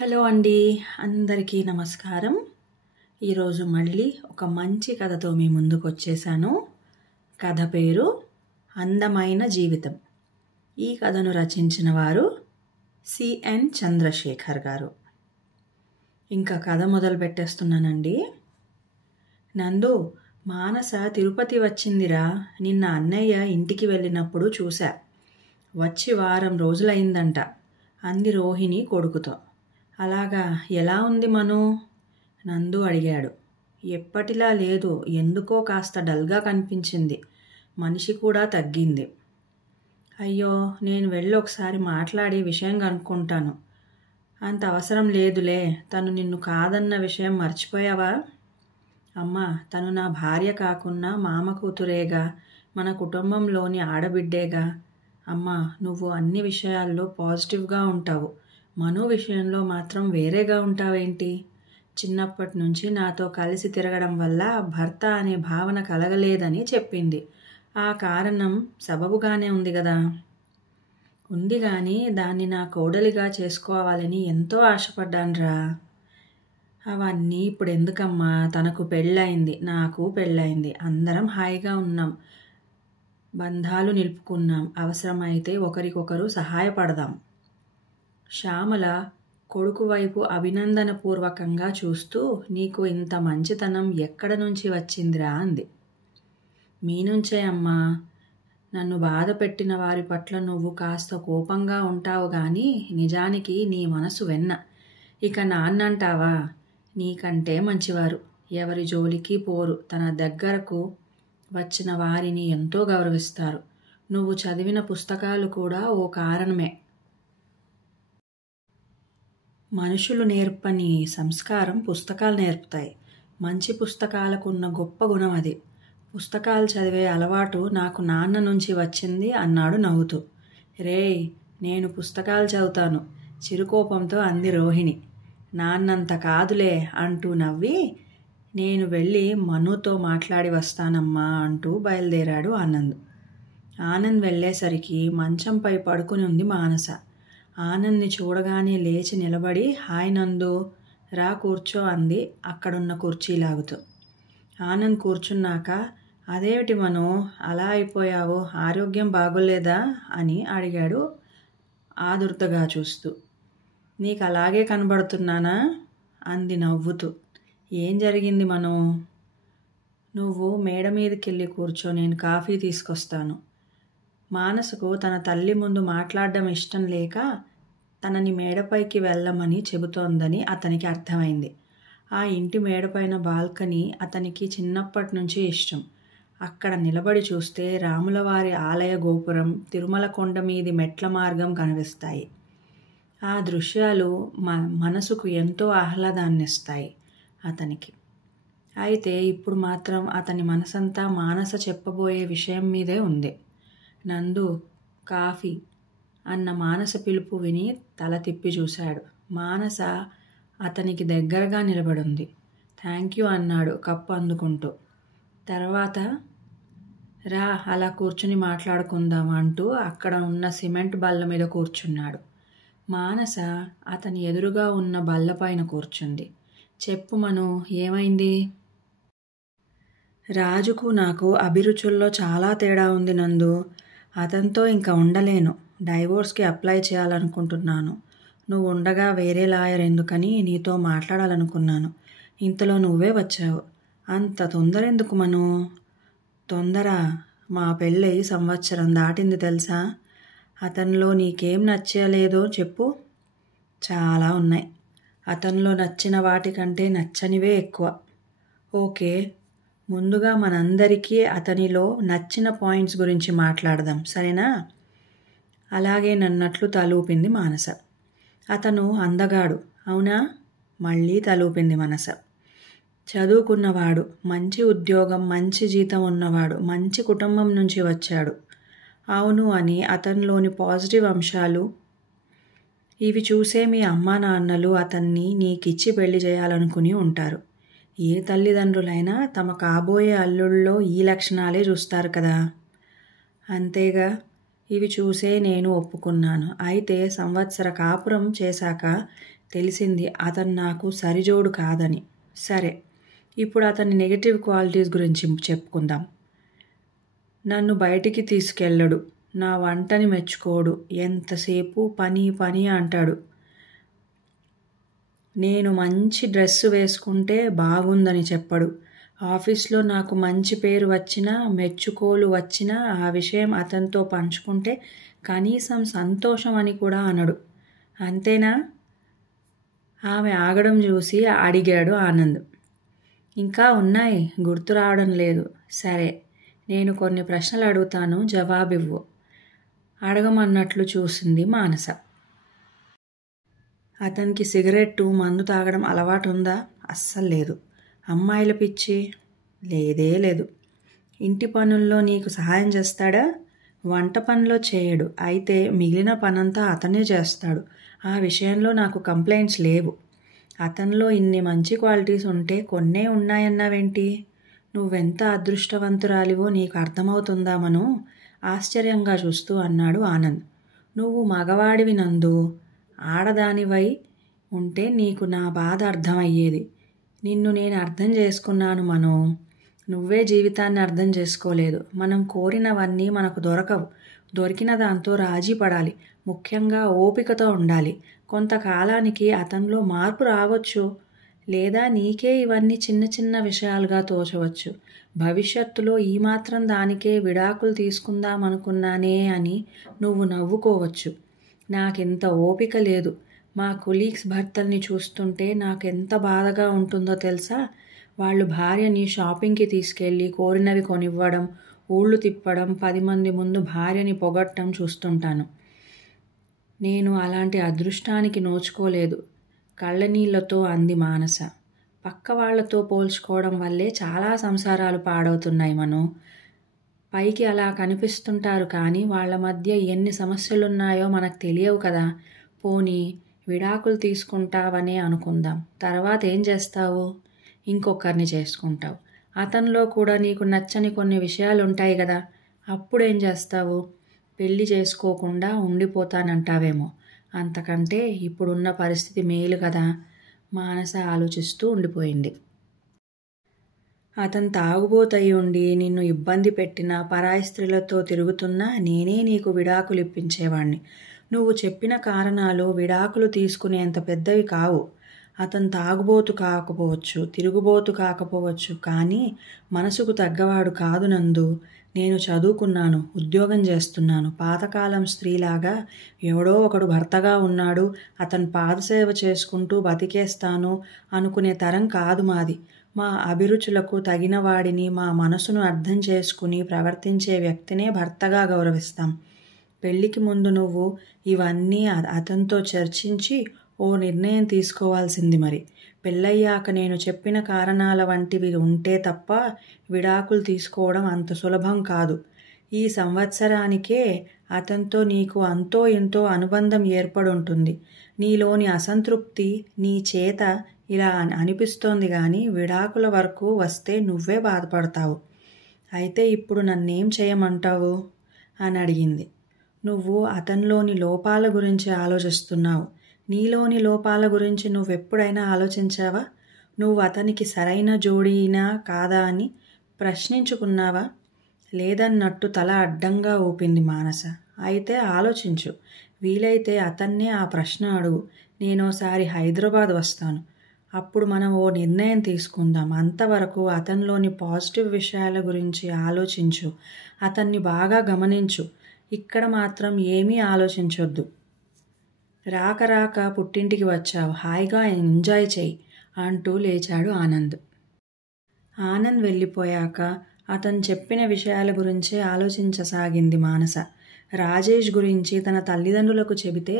Hello అండి, అందరికీ నమస్కారం. ఈరోజు మళ్ళీ ఒక మంచి కథతో మీ ముందుకు వచ్చేసాను. కథ పేరు అందమైన జీవితం. ఈ కథను రచించిన వారు సిఎన్ చంద్రశేఖర్ గారు. ఇంకా కథ మొదలు పెట్టేస్తున్నానండి. నందు, మానస తిరుపతి వచ్చిందిరా. నిన్న అన్నయ్య ఇంటికి వెళ్ళినప్పుడు చూశా. వచ్చి వారం రోజులైందంట అంది రోహిణి కొడుకుతో. అలాగా, ఎలా ఉంది మను? నందు అడిగాడు. ఎప్పటిలా లేదు, ఎందుకో కాస్త డల్గా కనిపించింది. మనిషి కూడా తగ్గింది. అయ్యో, నేను వెళ్ళి ఒకసారి మాట్లాడి విషయం కనుక్కుంటాను. అంత అవసరం లేదులే. తను నిన్ను కాదన్న విషయం మర్చిపోయావా? అమ్మా, తను నా భార్య కాకున్నా మామ కూతురేగా, మన కుటుంబంలోని ఆడబిడ్డేగా. అమ్మా, నువ్వు అన్ని విషయాల్లో పాజిటివ్గా ఉంటావు. మను విషయంలో మాత్రం వేరేగా ఉంటావేంటి? చిన్నప్పటి నుంచి నాతో కలిసి తిరగడం వల్ల భర్త అనే భావన కలగలేదని చెప్పింది. ఆ కారణం సబబుగానే ఉంది కదా. ఉంది కానీ దాన్ని నా కోడలిగా చేసుకోవాలని ఎంతో ఆశపడ్డాన్రా. అవన్నీ ఇప్పుడు ఎందుకమ్మా? తనకు పెళ్ళయింది, నాకు పెళ్ళయింది. అందరం హాయిగా ఉన్నాం, బంధాలు నిలుపుకున్నాం. అవసరమైతే ఒకరికొకరు సహాయపడదాం. శ్యామల కొడుకు వైపు అభినందనపూర్వకంగా చూస్తూ, నీకు ఇంత మంచితనం ఎక్కడ నుంచి వచ్చిందిరా అంది. మీ నుంచే అమ్మా. నన్ను బాధ పెట్టిన వారి పట్ల నువ్వు కాస్త కోపంగా ఉంటావు కానీ నిజానికి నీ మనసు వెన్న. ఇక నాన్నంటావా? నీకంటే మంచివారు. ఎవరి జోలికి పోరు. తన దగ్గరకు వచ్చిన వారిని ఎంతో గౌరవిస్తారు. నువ్వు చదివిన పుస్తకాలు కూడా ఓ కారణమే. మనుషులు నేర్పని సంస్కారం పుస్తకాలు నేర్పుతాయి. మంచి పుస్తకాలకున్న గొప్ప గుణం అది. పుస్తకాలు చదివే అలవాటు నాకు నాన్న నుంచి వచ్చింది అన్నాడు నవ్వుతూ. రేయ్, నేను పుస్తకాలు చదువుతాను, చిరుకోపంతో అంది రోహిణి. నాన్నంత కాదులే అంటూ నవ్వి, నేను వెళ్ళి మనుతో మాట్లాడి వస్తానమ్మా అంటూ బయలుదేరాడు ఆనంద్. ఆనంద్ వెళ్ళేసరికి మంచంపై పడుకుని ఉంది మానస. ఆనంద్ని చూడగానే లేచి నిలబడి, హాయ్ నందు, రా కూర్చో అంది అక్కడున్న కుర్చీ లాగుతూ. ఆనంద్ కూర్చున్నాక, అదేమిటి మను అలా అయిపోయావు, ఆరోగ్యం బాగోలేదా అని అడిగాడు ఆదుర్తగా చూస్తూ. నీకు అలాగే కనబడుతున్నానా అంది నవ్వుతూ. ఏం జరిగింది మను? నువ్వు మేడ మీదకెళ్ళి కూర్చో, నేను కాఫీ తీసుకొస్తాను. మానసకు తన తల్లి ముందు మాట్లాడడం ఇష్టం లేక తనని మేడపైకి వెళ్ళమని చెబుతోందని అతనికి అర్థమైంది. ఆ ఇంటి మేడపైన బాల్కనీ అతనికి చిన్నప్పటి నుంచి ఇష్టం. అక్కడ నిలబడి చూస్తే రాములవారి ఆలయ గోపురం, తిరుమల కొండ మీది మెట్ల మార్గం కనిపిస్తాయి. ఆ దృశ్యాలు మనసుకు ఎంతో ఆహ్లాదాన్నిస్తాయి అతనికి. అయితే ఇప్పుడు మాత్రం అతని మనసంతా మానస చెప్పబోయే విషయం మీదే ఉంది. నందు, కాఫీ అన్న మానస పిలుపు విని తల తిప్పి చూశాడు. మానస అతనికి దగ్గరగా నిలబడింది. థ్యాంక్ యూ అన్నాడు కప్పు అందుకుంటూ. తర్వాత రా అలా కూర్చుని మాట్లాడుకుందాం అంటూ అక్కడ ఉన్న సిమెంట్ బల్ల మీద కూర్చున్నాడు. మానస అతని ఎదురుగా ఉన్న బల్లపైన కూర్చుంది. చెప్పు మను, ఏమైంది? రాజుకు నాకు అభిరుచుల్లో చాలా తేడా ఉంది నందు. అతనితో ఇంకా ఉండలేను. డైవోర్స్కి అప్లై చేయాలనుకుంటున్నాను. నువ్వు ఉండగా వేరే లాయర్ ఎందుకని నీతో మాట్లాడాలనుకున్నాను. ఇంతలో నువ్వే వచ్చావు. అంత తొందర ఎందుకు మను? తొందర? మా పెళ్ళై సంవత్సరం దాటింది తెలుసా. అతనిలో నీకేం నచ్చలేదో చెప్పు. చాలా ఉన్నాయి. అతనిలో నచ్చిన వాటికంటే నచ్చనివే ఎక్కువ. ఓకే, ముందుగా మనందరికీ అతనిలో నచ్చిన పాయింట్స్ గురించి మాట్లాడదాం, సరేనా? అలాగే నన్నట్లు తలూపింది మానస. అతను అందగాడు, అవునా? మళ్ళీ తలూపింది మనస. చదువుకున్నవాడు, మంచి ఉద్యోగం, మంచి జీతం ఉన్నవాడు, మంచి కుటుంబం నుంచి వచ్చాడు. అవును అని అతనిలోని పాజిటివ్ అంశాలు. ఇవి చూసే మీ అమ్మా నాన్నలు అతన్ని నీకిచ్చి పెళ్లి చేయాలనుకుని ఉంటారు. ఏ తల్లిదండ్రులైనా తమ కాబోయే అల్లుళ్ళలో ఈ లక్షణాలే చూస్తారు కదా. అంతేగా, ఇవి చూసే నేను ఒప్పుకున్నాను. అయితే సంవత్సర కాపురం చేశాక తెలిసింది అతను నాకు సరిజోడు కాదని. సరే, ఇప్పుడు అతని నెగటివ్ క్వాలిటీస్ గురించి చెప్పుకుందాం. నన్ను బయటికి తీసుకెళ్ళడు, నా వంటని మెచ్చుకోడు, ఎంతసేపు పని పని అంటాడు. నేను మంచి డ్రెస్సు వేసుకుంటే బాగుందని చెప్పడు. ఆఫీస్లో నాకు మంచి పేరు వచ్చినా, మెచ్చుకోలు వచ్చినా ఆ విషయం అతనితో పంచుకుంటే కనీసం సంతోషం అని కూడా అనడు. అంతేనా? ఆమె ఆగడం చూసి అడిగాడు ఆనంద్. ఇంకా ఉన్నాయి, గుర్తు రావడం లేదు. సరే, నేను కొన్ని ప్రశ్నలు అడుగుతాను, జవాబివ్వు. అడగమన్నట్లు చూసింది మానస. అతనికి సిగరెట్టు, మందు తాగడం అలవాటు ఉందా? అస్సలు లేదు. అమ్మాయిల పిచ్చి? లేదే లేదు. ఇంటి పనుల్లో నీకు సహాయం చేస్తాడా? వంట పనిలో చేయడు. అయితే మిగిలిన పనంతా అతనే చేస్తాడు. ఆ విషయంలో నాకు కంప్లైంట్స్ లేవు. అతనిలో ఇన్ని మంచి క్వాలిటీస్ ఉంటే కొన్నే ఉన్నాయన్నావేంటి? నువ్వెంత అదృష్టవంతురాలివో నీకు అర్థమవుతుందా మను? ఆశ్చర్యంగా చూస్తూ అన్నాడు ఆనంద్. నువ్వు మగవాడివి నందు. ఆడదానివై ఉంటే నీకు నా బాధ అర్థమయ్యేది. నిన్ను నేను అర్థం చేసుకున్నాను మను. నువ్వే జీవితాన్ని అర్థం చేసుకోలేదు. మనం కోరినవన్నీ మనకు దొరకవు. దొరికిన దాంతో రాజీ పడాలి. ముఖ్యంగా ఓపికతో ఉండాలి. కొంతకాలానికి అతనిలో మార్పు రావచ్చు. లేదా నీకే ఇవన్నీ చిన్న చిన్న విషయాలుగా తోచవచ్చు. భవిష్యత్తులో ఈ మాత్రం దానికే విడాకులు తీసుకుందామనుకున్నానే అని నువ్వు నవ్వుకోవచ్చు. నాకెంత ఓపిక లేదు. మా కొలీగ్స్ భర్తల్ని చూస్తుంటే నాకెంత బాధగా ఉంటుందో తెలుసా? వాళ్ళు భార్యని షాపింగ్కి తీసుకెళ్ళి కోరినవి కొనివ్వడం, ఊళ్ళు తిప్పడం, 10 మంది ముందు భార్యని పొగట్టం చూస్తుంటాను. నేను అలాంటి అదృష్టానికి నోచుకోలేదు, కళ్ళనీళ్లతో అంది మానస. పక్క వాళ్లతో పోల్చుకోవడం వల్లే చాలా సంసారాలు పాడవుతున్నాయి మను. పైకి అలా కనిపిస్తుంటారు కానీ వాళ్ళ మధ్య ఎన్ని సమస్యలున్నాయో మనకు తెలియవు కదా. పోనీ విడాకులు తీసుకుంటావనే అనుకుందాం. తర్వాత ఏం చేస్తావు? ఇంకొకరిని చేసుకుంటావు. అతనిలో కూడా నీకు నచ్చని కొన్ని విషయాలు ఉంటాయి కదా. అప్పుడేం చేస్తావు? పెళ్లి చేసుకోకుండా ఉండిపోతానంటావేమో. అంతకంటే ఇప్పుడున్న పరిస్థితి మేలు కదా. మానస ఆలోచిస్తూ ఉండిపోయింది. అతను తాగుబోతయి ఉండి నిన్ను ఇబ్బంది పెట్టినా, పరాయి స్త్రీలతో తిరుగుతున్నా నేనే నీకు విడాకులు ఇప్పించేవాణ్ణి. నువ్వు చెప్పిన కారణాలు విడాకులు తీసుకునేంత పెద్దవి కావు. అతను తాగుబోతు కాకపోవచ్చు, తిరుగుబోతు కాకపోవచ్చు, కానీ మనసుకు తగ్గవాడు కాదు నందు. నేను చదువుకున్నాను, ఉద్యోగం చేస్తున్నాను. పాతకాలం స్త్రీలాగా ఎవడో ఒకడు భర్తగా ఉన్నాడు, అతను పాదసేవ చేసుకుంటూ బతికేస్తాను అనుకునే తరం కాదు మాది. మా అభిరుచులకు తగిన వాడిని, మా మనసును అర్థం చేసుకుని ప్రవర్తించే వ్యక్తినే భర్తగా గౌరవిస్తాం. పెళ్లికి ముందు నువ్వు ఇవన్నీ అతనితో చర్చించి ఓ నిర్ణయం తీసుకోవాల్సింది మరి. పెళ్ళయ్యాక నేను చెప్పిన కారణాల వంటివి ఉంటే తప్ప విడాకులు తీసుకోవడం అంత సులభం కాదు. ఈ సంవత్సరానికే అతనితో నీకు అంతో ఎంతో అనుబంధం ఏర్పడుంటుంది. నీలోని అసంతృప్తి నీ చేత ఇలా అనిపిస్తోంది కానీ విడాకుల వరకు వస్తే నువ్వే బాధపడతావు. అయితే ఇప్పుడు నన్నేం చేయమంటావు అని అడిగింది. నువ్వు అతనిలోని లోపాల గురించి ఆలోచిస్తున్నావు. నీలోని లోపాల గురించి నువ్వెప్పుడైనా ఆలోచించావా? నువ్వు అతనికి సరైన జోడీనా కాదా అని ప్రశ్నించుకున్నావా? లేదన్నట్టు తల అడ్డంగా ఊపింది మానస. అయితే ఆలోచించు. వీలైతే అతన్నే ఆ ప్రశ్న అడుగు. నేనోసారి హైదరాబాద్ వస్తాను. అప్పుడు మనం ఓ నిర్ణయం తీసుకుందాం. అంతవరకు అతనిలోని పాజిటివ్ విషయాల గురించి ఆలోచించు. అతన్ని బాగా గమనించు. ఇక్కడ మాత్రం ఏమీ ఆలోచించొద్దు. రాక రాక పుట్టింటికి వచ్చావు, హాయిగా ఎంజాయ్ చెయ్యి అంటూ లేచాడు ఆనంద్. ఆనంద్ వెళ్ళిపోయాక అతను చెప్పిన విషయాల గురించే ఆలోచించసాగింది మానస. రాజేష్ గురించి తన తల్లిదండ్రులకు చెబితే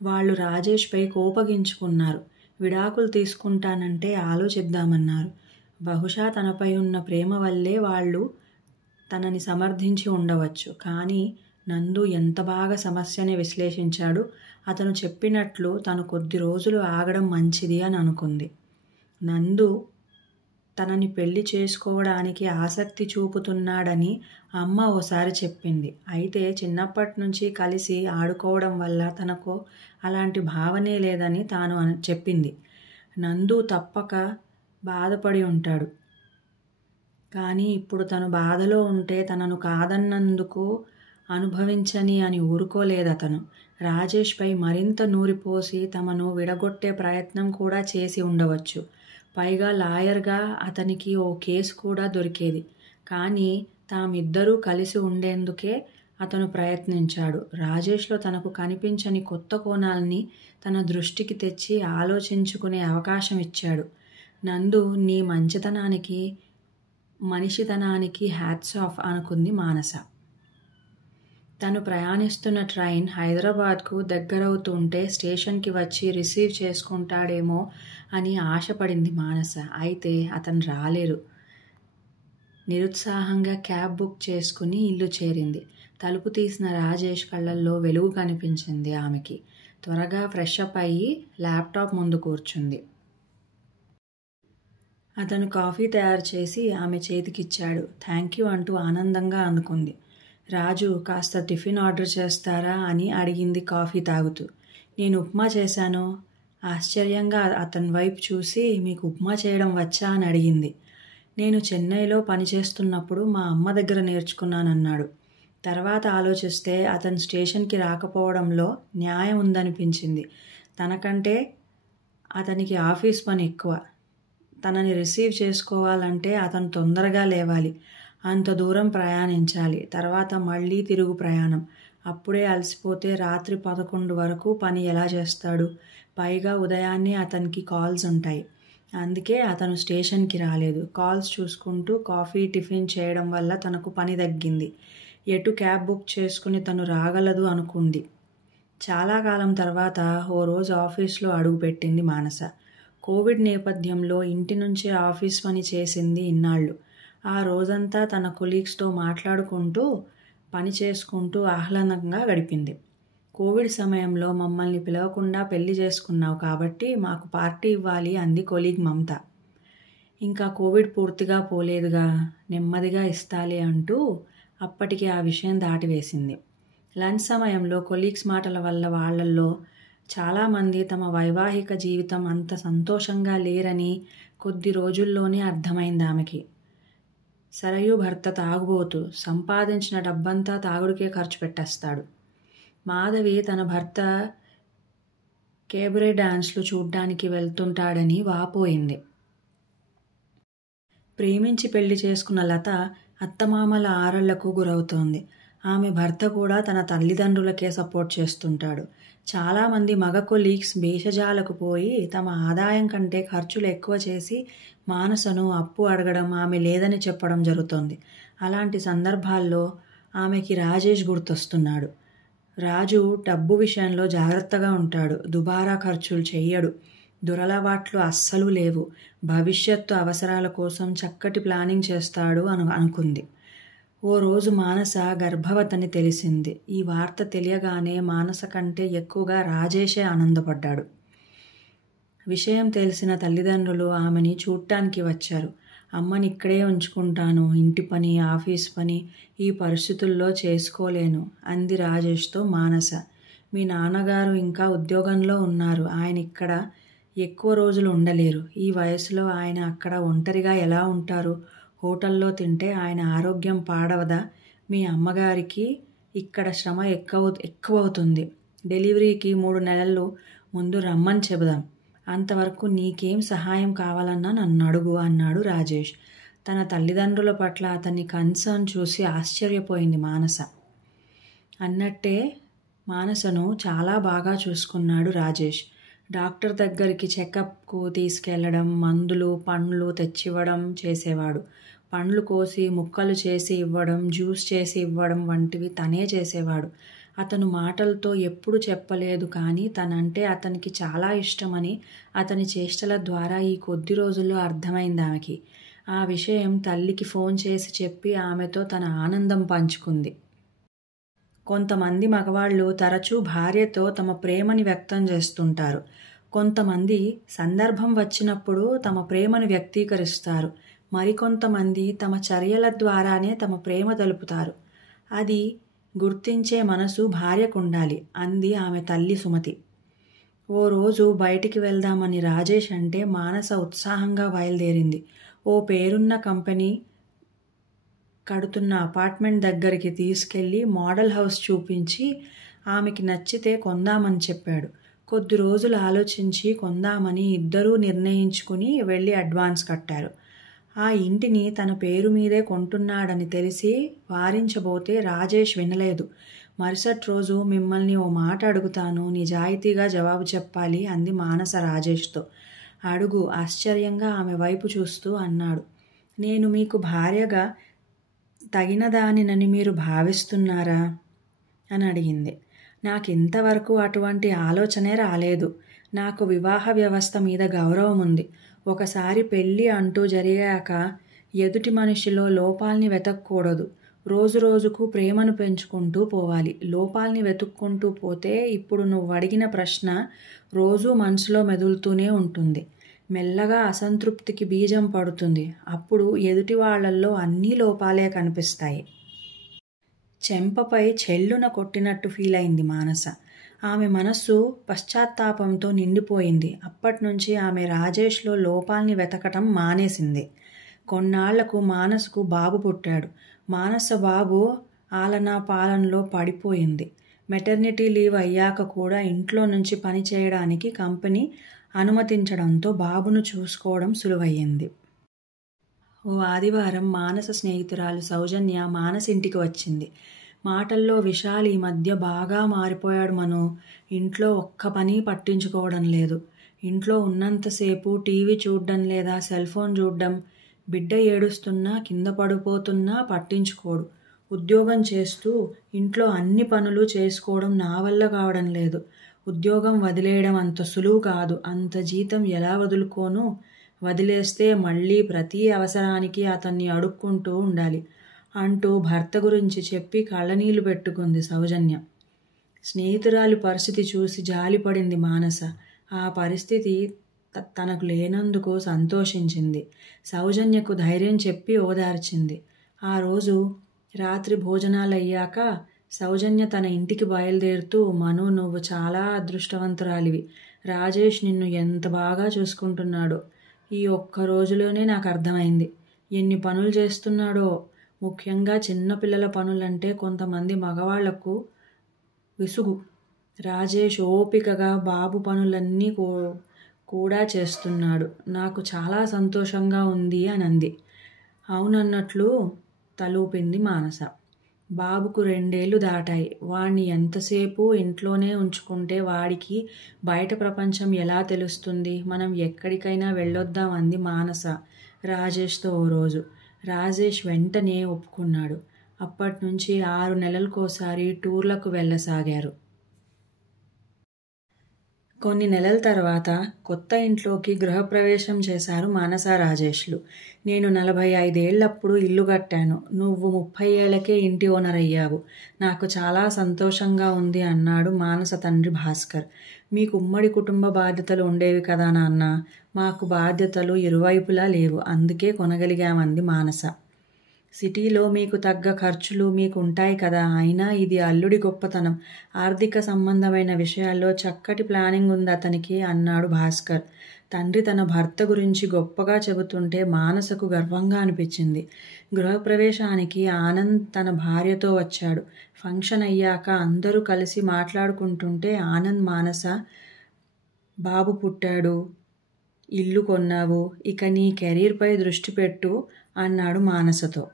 వాళ్ళు రాజేష్పై కోపగించుకున్నారు. విడాకులు తీసుకుంటానంటే ఆలోచిద్దామన్నారు. బహుశా తనపై ఉన్న ప్రేమ వల్లే వాళ్ళు తనని సమర్థించి ఉండవచ్చు. కానీ నందు ఎంత బాగా సమస్యని విశ్లేషించాడు. అతను చెప్పినట్లు తను కొద్ది రోజులు ఆగడం మంచిది అని అనుకుంది. నందు తనని పెళ్లి చేసుకోవడానికి ఆసక్తి చూపుతున్నాడని అమ్మ ఓసారి చెప్పింది. అయితే చిన్నప్పటి నుంచి కలిసి ఆడుకోవడం వల్ల తనకు అలాంటి భావనే లేదని తాను చెప్పింది. నందు తప్పక బాధపడి ఉంటాడు. కానీ ఇప్పుడు తను బాధలో ఉంటే తనను కాదన్నందుకు అనుభవించని అని ఊరుకోలేదతను. రాజేష్పై మరింత నూరిపోసి తమను విడగొట్టే ప్రయత్నం కూడా చేసి ఉండవచ్చు. పైగా లాయర్గా అతనికి ఓ కేసు కూడా దొరికేది. కానీ తామిద్దరూ కలిసి ఉండేందుకే అతను ప్రయత్నించాడు. రాజేష్లో తనకు కనిపించని కొత్త కోణాల్ని తన దృష్టికి తెచ్చి ఆలోచించుకునే అవకాశం ఇచ్చాడు. నందు, నీ మంచితనానికి, మనిషితనానికి హ్యాట్స్ ఆఫ్ అనుకుంది మానస. తను ప్రయాణిస్తున్న ట్రైన్ హైదరాబాద్కు దగ్గరవుతుంటే స్టేషన్కి వచ్చి రిసీవ్ చేసుకుంటాడేమో అని ఆశపడింది మానస. అయితే అతను రాలేరు. నిరుత్సాహంగా క్యాబ్ బుక్ చేసుకుని ఇల్లు చేరింది. తలుపు తీసిన రాజేష్ కళ్ళల్లో వెలుగు కనిపించింది ఆమెకి. త్వరగా ఫ్రెష్ అప్ అయ్యి ల్యాప్టాప్ ముందు కూర్చుంది. అతను కాఫీ తయారు చేసి ఆమె చేతికిచ్చాడు. థ్యాంక్ యూ అంటూ ఆనందంగా అందుకుంది. రాజు, కాస్త టిఫిన్ ఆర్డర్ చేస్తారా అని అడిగింది కాఫీ తాగుతూ. నేను ఉప్మా చేశాను. ఆశ్చర్యంగా అతని వైపు చూసి, మీకు ఉప్మా చేయడం వచ్చా అని అడిగింది. నేను చెన్నైలో పనిచేస్తున్నప్పుడు మా అమ్మ దగ్గర నేర్చుకున్నానన్నాడు. తర్వాత ఆలోచిస్తే అతను స్టేషన్కి రాకపోవడంలో న్యాయం ఉందనిపించింది. తనకంటే అతనికి ఆఫీస్ పని ఎక్కువ. తనని రిసీవ్ చేసుకోవాలంటే అతను తొందరగా లేవాలి. అంత దూరం ప్రయాణించాలి. తర్వాత మళ్ళీ తిరుగు ప్రయాణం. అప్పుడే అలసిపోతే రాత్రి 11 వరకు పని ఎలా చేస్తాడు? పైగా ఉదయాన్నే అతనికి కాల్స్ ఉంటాయి. అందుకే అతను స్టేషన్కి రాలేదు. కాల్స్ చూసుకుంటూ కాఫీ, టిఫిన్ చేయడం వల్ల తనకు పని తగ్గింది. ఎటు క్యాబ్ బుక్ చేసుకుని తను రాగలదు అనుకుంది. చాలా కాలం తర్వాత ఓ రోజు ఆఫీస్లో అడుగుపెట్టింది మానస. కోవిడ్ నేపథ్యంలో ఇంటి నుంచే ఆఫీస్ పని చేసింది ఇన్నాళ్ళు. ఆ రోజంతా తన కొలీగ్స్తో మాట్లాడుకుంటూ, పని చేసుకుంటూ ఆహ్లాదంగా గడిపింది. కోవిడ్ సమయంలో మమ్మల్ని పిలవకుండా పెళ్లి చేసుకున్నావు కాబట్టి మాకు పార్టీ ఇవ్వాలి అంది కొలీగ్ మమత. ఇంకా కోవిడ్ పూర్తిగా పోలేదుగా, నెమ్మదిగా ఇస్తాలే అంటూ అప్పటికి ఆ విషయం దాటివేసింది. లంచ్ సమయంలో కొలీగ్స్ మాటల వల్ల వాళ్లల్లో చాలామంది తమ వైవాహిక జీవితం అంత సంతోషంగా లేరని కొద్ది రోజుల్లోనే అర్థమైంది ఆమెకి. సరయు భర్త తాగుబోతు, సంపాదించిన డబ్బంతా తాగుడికే ఖర్చు పెట్టేస్తాడు. మాధవి తన భర్త కేబరే డాన్స్లు చూడ్డానికి వెళ్తుంటాడని వాపోయింది. ప్రేమించి పెళ్లి చేసుకున్న లత అత్తమామల ఆరళ్లకు గురవుతోంది. ఆమె భర్త కూడా తన తల్లిదండ్రులకే సపోర్ట్ చేస్తుంటాడు. చాలామంది మగ కొలీగ్స్ భేషజాలకు పోయి తమ ఆదాయం కంటే ఖర్చులు ఎక్కువ చేసి మానసను అప్పు అడగడం, ఆమె లేదని చెప్పడం జరుగుతోంది. అలాంటి సందర్భాల్లో ఆమెకి రాజేష్ గుర్తొస్తున్నాడు. రాజు డబ్బు విషయంలో జాగ్రత్తగా ఉంటాడు. దుబారా ఖర్చులు చెయ్యడు. దురలవాట్లు అస్సలు లేవు. భవిష్యత్తు అవసరాల కోసం చక్కటి ప్లానింగ్ చేస్తాడు అనుకుంది. ఓ రోజు మానస గర్భవతిని తెలిసింది. ఈ వార్త తెలియగానే మానస కంటే ఎక్కువగా రాజేషే ఆనందపడ్డాడు. విషయం తెలిసిన తల్లిదండ్రులు ఆమెని చూడ్డానికి వచ్చారు. అమ్మని ఇక్కడే ఉంచుకుంటాను, ఇంటి పని, ఆఫీస్ పని ఈ పరిస్థితుల్లో చేసుకోలేను అంది రాజేష్తో మానస. మీ నాన్నగారు ఇంకా ఉద్యోగంలో ఉన్నారు. ఆయన ఇక్కడ ఎక్కువ రోజులు ఉండలేరు. ఈ వయసులో ఆయన అక్కడ ఒంటరిగా ఎలా ఉంటారు? హోటల్లో తింటే ఆయన ఆరోగ్యం పాడవదా? మీ అమ్మగారికి ఇక్కడ శ్రమ ఎక్కువవుతుంది. డెలివరీకి 3 నెలలు ముందు రమ్మని చెబుదాం. అంతవరకు నీకేం సహాయం కావాలన్నా నన్ను అడుగు అన్నాడు రాజేష్. తన తల్లిదండ్రుల పట్ల అతని కన్సర్న్ చూసి ఆశ్చర్యపోయింది మానస. అన్నట్టే మానసను చాలా బాగా చూసుకున్నాడు రాజేష్. డాక్టర్ దగ్గరికి చెకప్కు తీసుకెళ్లడం, మందులు, పండ్లు తెచ్చివ్వడం చేసేవాడు. పండ్లు కోసి ముక్కలు చేసి ఇవ్వడం, జ్యూస్ చేసి ఇవ్వడం వంటివి తనే చేసేవాడు. అతను మాటలతో ఎప్పుడు చెప్పలేదు, కానీ తనంటే అతనికి చాలా ఇష్టమని అతని చేష్టల ద్వారా ఈ కొద్ది రోజుల్లో అర్థమైంది ఆమెకి. ఆ విషయం తల్లికి ఫోన్ చేసి చెప్పి ఆమెతో తన ఆనందం పంచుకుంది. కొంతమంది మగవాళ్ళు తరచూ భార్యతో తమ ప్రేమని వ్యక్తం చేస్తుంటారు. కొంతమంది సందర్భం వచ్చినప్పుడు తమ ప్రేమను వ్యక్తీకరిస్తారు. మరికొంతమంది తమ చర్యల ద్వారానే తమ ప్రేమ తెలుపుతారు. అది గుర్తించే మనసు భార్యకుండాలి అంది ఆమె తల్లి సుమతి. ఓ రోజు బయటికి వెళ్దామని రాజేష్ అంటే మానస ఉత్సాహంగా బయలుదేరింది. ఓ పేరున్న కంపెనీ కడుతున్న అపార్ట్మెంట్ దగ్గరికి తీసుకెళ్లి మోడల్ హౌస్ చూపించి ఆమెకి నచ్చితే కొందామని చెప్పాడు. కొద్ది రోజులు ఆలోచించి కొందామని ఇద్దరూ నిర్ణయించుకుని వెళ్ళి అడ్వాన్స్ కట్టారు. ఆ ఇంటిని తన పేరు మీదే కొంటున్నాడని తెలిసి వారించబోతే రాజేష్ వినలేదు. మరుసటి రోజు మిమ్మల్ని ఓ మాట అడుగుతాను, నిజాయితీగా జవాబు చెప్పాలి అంది మానస రాజేష్తో. అడుగు ఆశ్చర్యంగా ఆమె వైపు చూస్తూ అన్నాడు. నేను మీకు భార్యగా తగినదానినని మీరు భావిస్తున్నారా అని అడిగింది. నాకింతవరకు అటువంటి ఆలోచనే రాలేదు. నాకు వివాహ వ్యవస్థ మీద గౌరవం ఉంది. ఒకసారి పెళ్ళి అంటూ జరిగాక ఎదుటి మనిషిలో లోపాల్ని వెతకూడదు. రోజు రోజుకు ప్రేమను పెంచుకుంటూ పోవాలి. లోపాల్ని వెతుక్కుంటూ పోతే ఇప్పుడు నువ్వు అడిగిన ప్రశ్న రోజూ మనసులో మెదులుతూనే ఉంటుంది. మెల్లగా అసంతృప్తికి బీజం పడుతుంది. అప్పుడు ఎదుటి వాళ్లల్లో అన్ని లోపాలే కనిపిస్తాయి. చెంపపై చెల్లున కొట్టినట్టు ఫీల్ అయింది మానస. ఆమె మనస్సు పశ్చాత్తాపంతో నిండిపోయింది. అప్పట్నుంచి ఆమె రాజేష్లో లోపాల్ని వెతకటం మానేసింది. కొన్నాళ్లకు మానసకు బాబు పుట్టాడు. మానస బాబు ఆలనా పాలనలో పడిపోయింది. మెటర్నిటీ లీవ్ అయ్యాక కూడా ఇంట్లో నుంచి పని చేయడానికి కంపెనీ అనుమతించడంతో బాబును చూసుకోవడం సులువయ్యింది. ఓ ఆదివారం మానస స్నేహితురాలు సౌజన్య మానస ఇంటికి వచ్చింది. మాటల్లో విశాల్ ఈ మధ్య బాగా మారిపోయాడు మను. ఇంట్లో ఒక్క పని పట్టించుకోవడం లేదు. ఇంట్లో ఉన్నంతసేపు టీవీ చూడ్డం లేదా సెల్ ఫోన్ చూడ్డం. బిడ్డ ఏడుస్తున్నా కింద పడిపోతున్నా పట్టించుకోడు. ఉద్యోగం చేస్తూ ఇంట్లో అన్ని పనులు చేసుకోవడం నా వల్ల కావడం లేదు. ఉద్యోగం వదిలేయడం అంత సులువు కాదు. అంత జీతం ఎలా వదులుకోను? వదిలేస్తే మళ్ళీ ప్రతి అవసరానికి అతన్ని అడుక్కుంటూ ఉండాలి అంటూ భర్త గురించి చెప్పి కళ్ళనీళ్లు పెట్టుకుంది సౌజన్య. స్నేహితురాలి పరిస్థితి చూసి జాలిపడింది మానస. ఆ పరిస్థితి తనకు లేనందుకు సంతోషించింది. సౌజన్యకు ధైర్యం చెప్పి ఓదార్చింది. ఆ రోజు రాత్రి భోజనాలయ్యాక సౌజన్య తన ఇంటికి బయలుదేరుతూ, మను నువ్వు చాలా అదృష్టవంతురాలివి. రాజేష్ నిన్ను ఎంత బాగా చూసుకుంటున్నాడో ఈ ఒక్క రోజులోనే నాకు అర్థమైంది. ఎన్ని పనులు చేస్తున్నాడో. ముఖ్యంగా చిన్నపిల్లల పనులంటే కొంతమంది మగవాళ్లకు విసుగు. రాజేష్ ఓపికగా బాబు పనులన్నీ కూడా చేస్తున్నాడు. నాకు చాలా సంతోషంగా ఉంది అని అంది. అవునన్నట్లు తలూపింది మానస. బాబుకు 2 ఏళ్లు దాటాయి. వాణ్ణి ఎంతసేపు ఇంట్లోనే ఉంచుకుంటే వాడికి బయట ప్రపంచం ఎలా తెలుస్తుంది? మనం ఎక్కడికైనా వెళ్ళొద్దాం అంది మానస రాజేష్తో ఓ రోజు. రాజేష్ వెంటనే ఒప్పుకున్నాడు. అప్పట్నుంచి 6 నెలలకోసారి టూర్లకు వెళ్ళసాగారు. కొన్ని నెలల తర్వాత కొత్త ఇంట్లోకి గృహప్రవేశం చేశారు మానస రాజేష్లు. నేను 45 ఏళ్లప్పుడు ఇల్లు కట్టాను. నువ్వు 30 ఏళ్లకే ఇంటి ఓనర్ అయ్యావు. నాకు చాలా సంతోషంగా ఉంది అన్నాడు మానస తండ్రి భాస్కర్. మీకు ఉమ్మడి కుటుంబ బాధ్యతలు ఉండేవి కదా నాన్న. మాకు బాధ్యతలు ఇరువైపులా లేవు. అందుకే కొనగలిగామంది మానస. సిటీలో మీకు తగ్గ ఖర్చులు మీకు ఉంటాయి కదా. అయినా ఇది అల్లుడి గొప్పతనం. ఆర్థిక సంబంధమైన విషయాల్లో చక్కటి ప్లానింగ్ ఉంది అతనికి అన్నాడు భాస్కర్. తండ్రి తన భర్త గురించి గొప్పగా చెబుతుంటే మానసకు గర్వంగా అనిపించింది. గృహప్రవేశానికి ఆనంద్ తన భార్యతో వచ్చాడు. ఫంక్షన్ అయ్యాక అందరూ కలిసి మాట్లాడుకుంటుంటే ఆనంద్ మానస, బాబు పుట్టాడు, ఇల్లు కొన్నావు, ఇక నీ కెరీర్పై దృష్టి పెట్టు అన్నాడు మానసతో.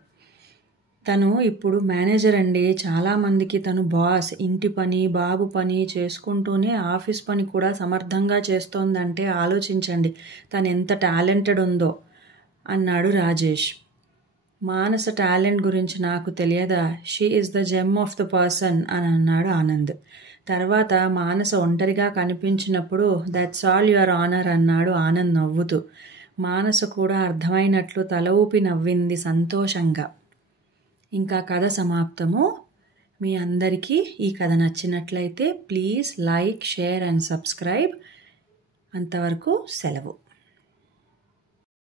తను ఇప్పుడు మేనేజర్ అండి. చాలామందికి తను బాస్. ఇంటి పని బాబు పని చేసుకుంటూనే ఆఫీస్ పని కూడా సమర్థంగా చేస్తోందంటే ఆలోచించండి తను ఎంత టాలెంటెడ్ ఉందో అన్నాడు రాజేష్. మానస టాలెంట్ గురించి నాకు తెలియదా? She is the gem of the person అని అన్నాడు ఆనంద్. తర్వాత మానస ఒంటరిగా కనిపించినప్పుడు దట్స్ ఆల్ యువర్ ఆనర్ అన్నాడు ఆనంద్ నవ్వుతూ. మానస కూడా అర్థమైనట్లు తల ఊపి నవ్వింది సంతోషంగా. ఇంకా కథ సమాప్తము. మీ అందరికీ ఈ కథ నచ్చినట్లయితే please like, share and subscribe. అంతవరకు సెలవు.